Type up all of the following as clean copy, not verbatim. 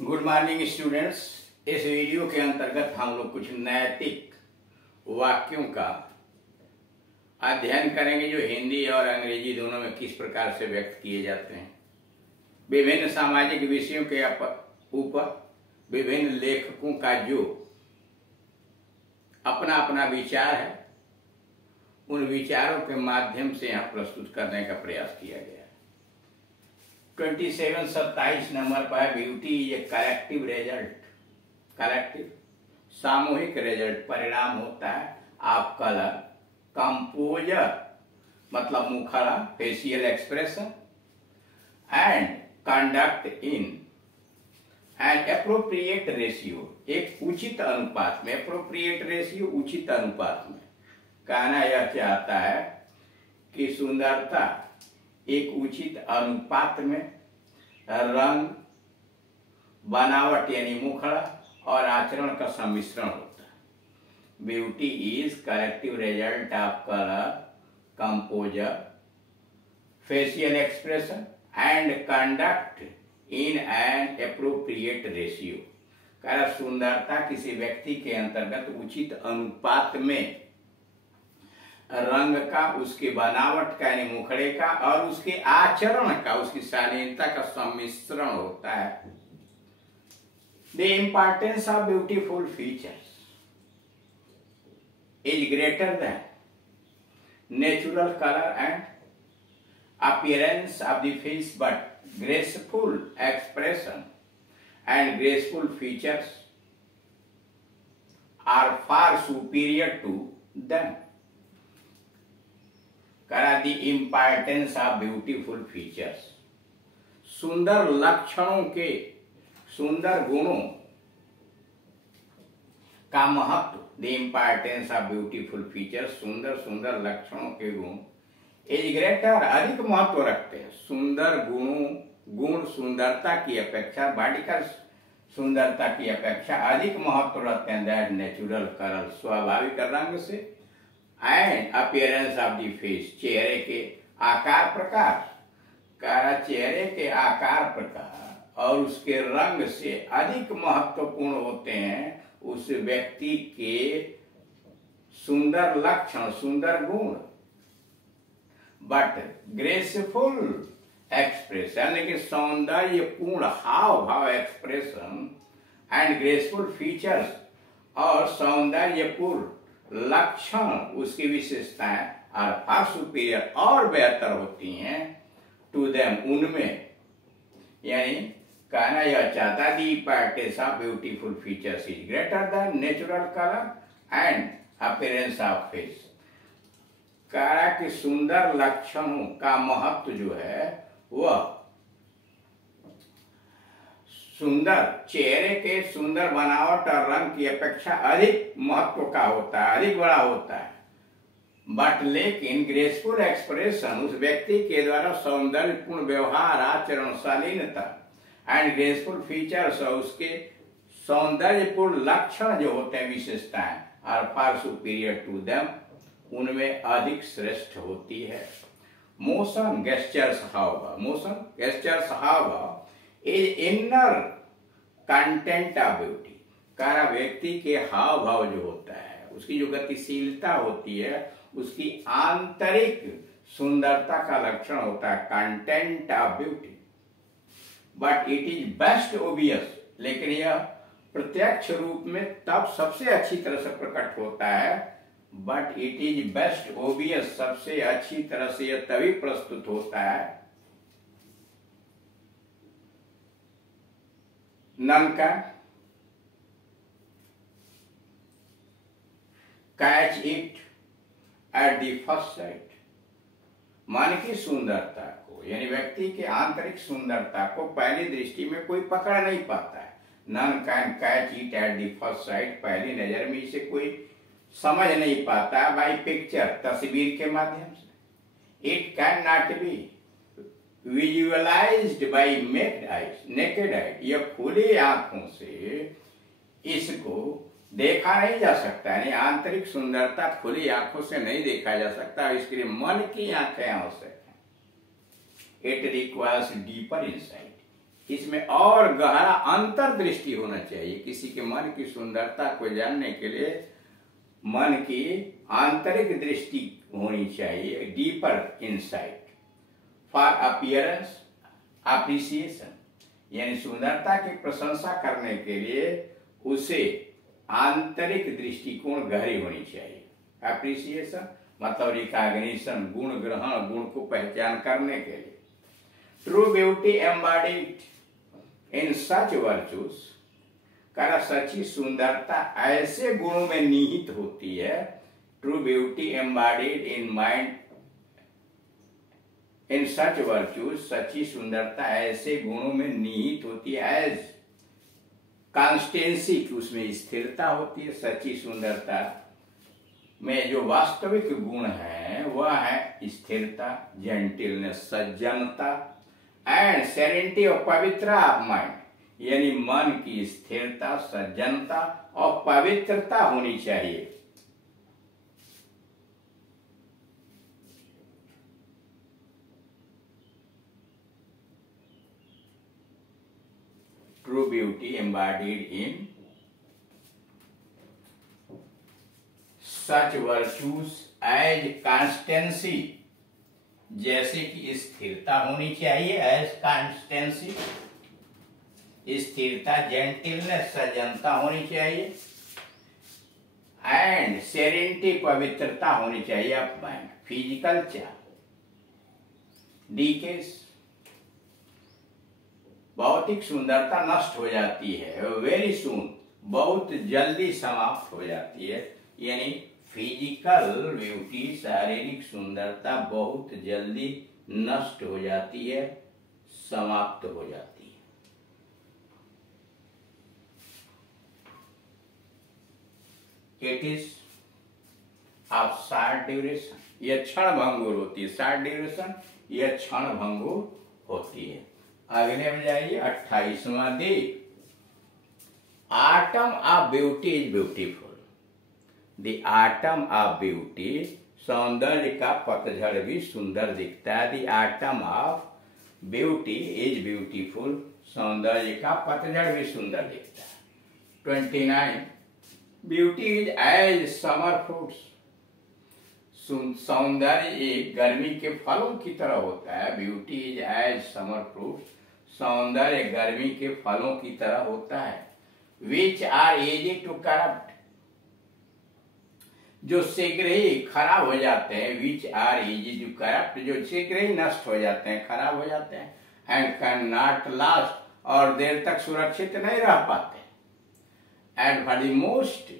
Good morning students. इस video के अंतर्गत हम लोग कुछ नैतिक वाक्यों का अध्ययन करेंगे जो हिंदी और अंग्रेजी दोनों में किस प्रकार से व्यक्त किए जाते हैं। विभिन्न सामाजिक विषयों के ऊपर विभिन्न लेखकों का जो अपना अपना विचार है, उन विचारों के माध्यम से यहाँ प्रस्तुत करने का प्रयास किया गया है। 27 नंबर पर beauty is a collective result. Collective सामूहिक रिजल्ट परिणाम होता है ऑफ कलर, कंपोजर मतलब मुखड़ा, facial expression and conduct in and appropriate ratio, एक उचित अनुपात में। एप्रोप्रिएट रेशियो उचित अनुपात में। कहना यह चाहता है कि सुंदरता एक उचित अनुपात में रंग, बनावट यानी मुखड़ा और आचरण का सम्मिश्रण होता है। Beauty is collective result of colour, composer, facial expression and conduct in an appropriate ratio. कारण सुंदरता किसी व्यक्ति के अंतर्गत उचित अनुपात में रंग का, उसके बनावट का यानी मुखड़े का और उसके आचरण का, उसकी शालीनता का सम्मिश्रण होता है। The importance of beautiful features is greater than natural colour and appearance of the face, but graceful expression and graceful features are far superior to them. करा the importance of beautiful features, सुंदर लक्षणों के, सुंदर गुणों का महत्व। The importance of beautiful features, सुंदर सुंदर लक्षणों के गुण इज ग्रेटर अधिक महत्व रखते हैं। सुंदर गुण सुंदरता की अपेक्षा, बॉडी का सुंदरता की अपेक्षा अधिक महत्व रखते हैं दैट नेचुरल कलर, स्वाभाविक रंग से, and appearance of the face, चेहरे के आकार प्रकार का, चेहरे के आकार प्रकार और उसके रंग से अधिक महत्वपूर्ण होते हैं उस व्यक्ति के सुंदर लक्षण, सुंदर गुण। बट ग्रेसफुल एक्सप्रेशन यानी कि सौंदर्यपूर्ण हाव भाव, एक्सप्रेशन एंड ग्रेसफुल फीचर्स और सौंदर्यपूर्ण लक्षण, उसकी विशेषताएं आर फार सुपीरियर और बेहतर होती हैं टू देम, उनमें। यानी कहना यह चाहता है दी importance of beautiful features is greater than natural colour and appearance of face. कहा कि सुंदर लक्षणों का महत्व जो है वह सुंदर चेहरे के सुंदर बनावट और रंग की अपेक्षा अधिक महत्व का होता है, अधिक बड़ा होता है। बट लेकिन ग्रेसफुल एक्सप्रेशन, उस व्यक्ति के द्वारा सौंदर्यपूर्ण व्यवहार, आचरण, शालीनता एंड ग्रेसफुल फीचर्स और उसके सौंदर्यपूर्ण लक्षण जो होते हैं, विशेषताएं are far superior to them, उनमें अधिक श्रेष्ठ होती है। मोशन गेस्चर्स हावभाव, मोशन गेस्चर्स हावभाव is inner content of beauty. कारण व्यक्ति के हाव भाव जो होता है, उसकी जो गतिशीलता होती है, उसकी आंतरिक सुंदरता का लक्षण होता है, content of beauty. But it is best obvious, लेकिन यह प्रत्यक्ष रूप में तब सबसे अच्छी तरह से प्रकट होता है। But it is best obvious, सबसे अच्छी तरह से यह तभी प्रस्तुत होता है नन का catch it at the first site. मन की सुंदरता को यानी व्यक्ति के आंतरिक सुंदरता को पहली दृष्टि में कोई पकड़ नहीं पाता है। None can catch it at the first sight, पहली नजर में इसे कोई समझ नहीं पाता बाई पिक्चर, तस्वीर के माध्यम से। It can not be visualised by naked eye, यह खुली आंखों से इसको देखा नहीं जा सकता, यानी आंतरिक सुंदरता खुली आंखों से नहीं देखा जा सकता, इसके लिए मन की आंखें आवश्यक है। इट रिक्वायर्स डीपर इंसाइट, इसमें और गहरा अंतर्दृष्टि होना चाहिए। किसी के मन की सुंदरता को जानने के लिए मन की आंतरिक दृष्टि होनी चाहिए, deeper insight. For appearance appreciation, यानी सुंदरता की प्रशंसा करने के लिए उसे आंतरिक दृष्टिकोण गहरी होनी चाहिए। अप्रिसिएशन मतलब रिकॉग्निशन, गुण ग्रहण, गुण को पहचान करने के लिए। True beauty embodied in such virtues, करा सच्ची सुंदरता ऐसे गुणों में निहित होती है। True beauty embodied in mind in such virtues, सच्ची सुंदरता ऐसे गुणों में निहित होती है। एज कॉन्स्टेंसी, उसमें स्थिरता होती है। सच्ची सुंदरता में जो वास्तविक गुण है वह है स्थिरता, जेंटिलनेस, सज्जनता, एंड सेरेनिटी और पवित्रता ऑफ माइंड, यानी मन की स्थिरता, सज्जनता और पवित्रता होनी चाहिए। True beauty embodied in such virtues as constancy, जैसे कि स्थिरता होनी चाहिए। एज कॉन्स्टेंसी, स्थिरता, जेंटिलनेस, सज्जनता होनी चाहिए। एंड सेरेनिटी, पवित्रता होनी चाहिए of mind. Physical charm decays, भौतिक सुंदरता नष्ट हो जाती है। वेरी सून, बहुत जल्दी समाप्त हो जाती है। यानी फिजिकल ब्यूटी, शारीरिक सुंदरता बहुत जल्दी नष्ट हो जाती है, समाप्त हो जाती है। It is of short duration, यह क्षण भंगुर होती है। शॉर्ट ड्यूरेशन, यह क्षण भंगुर होती है। अगले में जाइए, 28वां the. Autumn of beauty is beautiful. The autumn of beauty, सौंदर्य का पतझड़ भी सुंदर दिखता है। The autumn of beauty is beautiful, सौंदर्य का पतझड़ भी सुंदर दिखता है। 29, beauty is as summer fruits. सौंदर्य एक गर्मी के फलों की तरह होता है। Beauty is as summer fruits, सौंदर्य गर्मी के फलों की तरह होता है। Which are easy to corrupt, जो शीघ्र ही खराब हो जाते हैं। Which are easy to corrupt, जो शीघ्र ही नष्ट हो जाते हैं, खराब हो जाते हैं। एंड कैन नॉट लास्ट, और देर तक सुरक्षित नहीं रह पाते। And for the most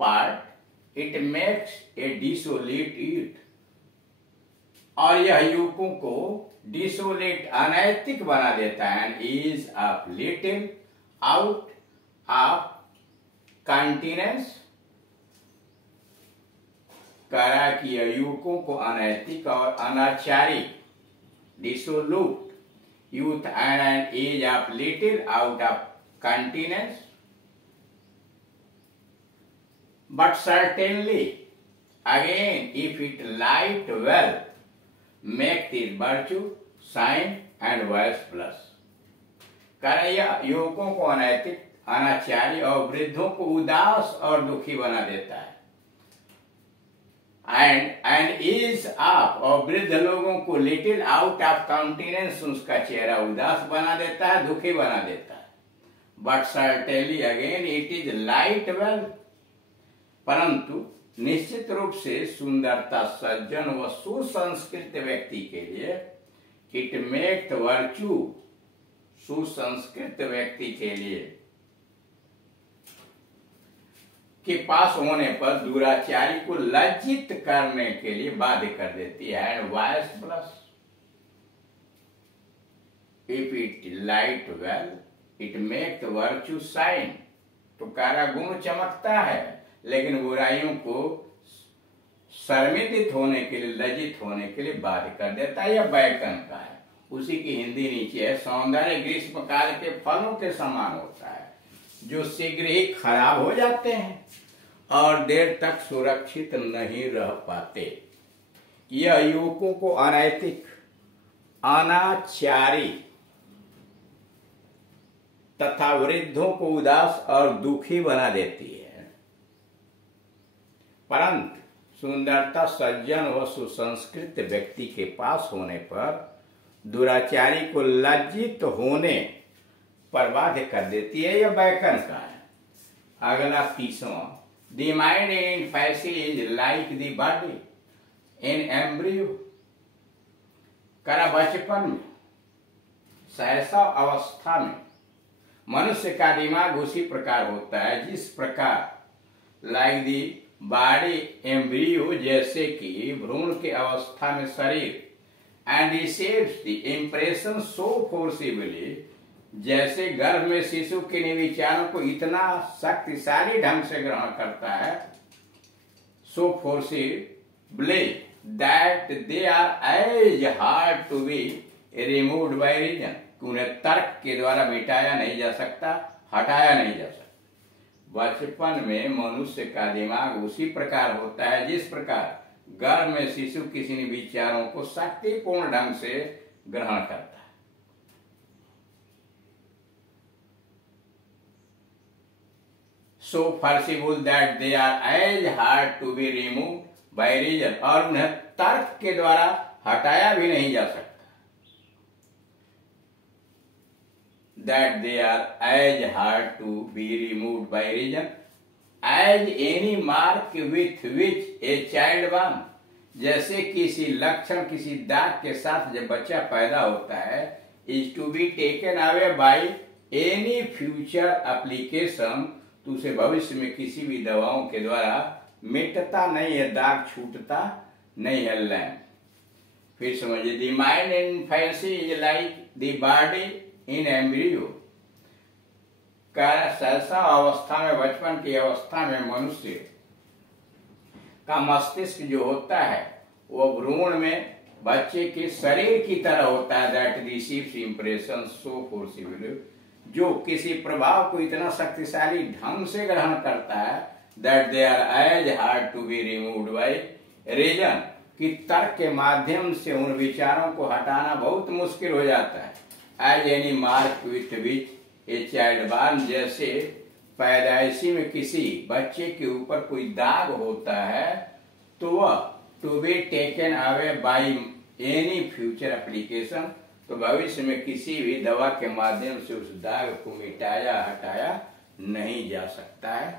part it makes a dissolute youth, और यह युवकों को डिसोलेट, अनैतिक बना देता है। And is of little out of countenance, करा कि युवकों को अनैतिक और अनाचारी, dissolute youth and age of little out of countenance, but certainly again if it light well make this virtue shine and vice plus, कारण युवकों को अनैतिक, अनाचारी और वृद्धों को उदास और दुखी बना देता है। एंड इज ऑफ, और वृद्ध लोगों को लिटिल आउट ऑफ काउंटेनेंस, उसका चेहरा उदास बना देता है, दुखी बना देता है। But certainly again it is light well, परंतु निश्चित रूप से सुंदरता सज्जन व सुसंस्कृत व्यक्ति के लिए, इट मेक वर्च्यू, सुसंस्कृत व्यक्ति के लिए के पास होने पर दुराचारी को लज्जित करने के लिए बाध्य कर देती है। And vice plus, if it light well it make virtue shine, तो कारा गुण चमकता है, लेकिन बुराइयों को शर्मिंदित होने के लिए, लज्जित होने के लिए बाध्य कर देता है। यह बैकन का है, उसी की हिंदी नीचे है। सौंदर्य ग्रीष्म काल के फलों के समान होता है, जो शीघ्र ही खराब हो जाते हैं और देर तक सुरक्षित नहीं रह पाते। यह युवकों को अनैतिक, अनाचारी तथा वृद्धों को उदास और दुखी बना देती है। परंतु सुंदरता सज्जन व सुसंस्कृत व्यक्ति के पास होने पर दुराचारी को लज्जित होने पर बाध्य कर देती है। यह बैकन का है। अगला 30वां, the mind in infancy is like the body in embryo. करा बचपन में शैशव अवस्था में मनुष्य का दिमाग उसी प्रकार होता है जिस प्रकार लाइक दी बॉडी एम्ब्रियो, जैसे कि भ्रूण के अवस्था में शरीर, and receives the impression so forcibly, जैसे गर्भ में शिशु के विचारों को इतना शक्तिशाली ढंग से ग्रहण करता है, so forcibly that they are as hard to be removed by reason, उन्हें तर्क के द्वारा मिटाया नहीं जा सकता, हटाया नहीं जा सकता। बचपन में मनुष्य का दिमाग उसी प्रकार होता है जिस प्रकार गर्भ में शिशु किसी विचारों को शक्तिपूर्ण ढंग से ग्रहण करता है। So forcible that they are as hard to be removed by reason, और उन्हें तर्क के द्वारा हटाया भी नहीं जा सकता। That they are as hard to be removed by reason as any mark with which a child born, जैसे किसी लक्षण किसी दाग के साथ जब बच्चा पैदा होता है, is to be taken away by any future application, तो उसे भविष्य में किसी भी दवाओं के द्वारा मिटता नहीं है, दाग छूटता नहीं है। लैंड फिर समझिए, the mind in infancy is like the body in embryo. का शैशव अवस्था में, बचपन की अवस्था में मनुष्य का मस्तिष्क जो होता है वो भ्रूण में बच्चे के शरीर की तरह होता है। That receives impression so forcibly, जो किसी प्रभाव को इतना शक्तिशाली ढंग से ग्रहण करता है, that they are as hard to be removed by reason, कि तर्क के माध्यम से उन विचारों को हटाना बहुत मुश्किल हो जाता है। As any mark with which a child born, जैसे पैदाइशी में किसी बच्चे के ऊपर कोई दाग होता है तो वह to be taken away by any future application, तो भविष्य में किसी भी दवा के माध्यम से उस दाग को मिटाया हटाया नहीं जा सकता है।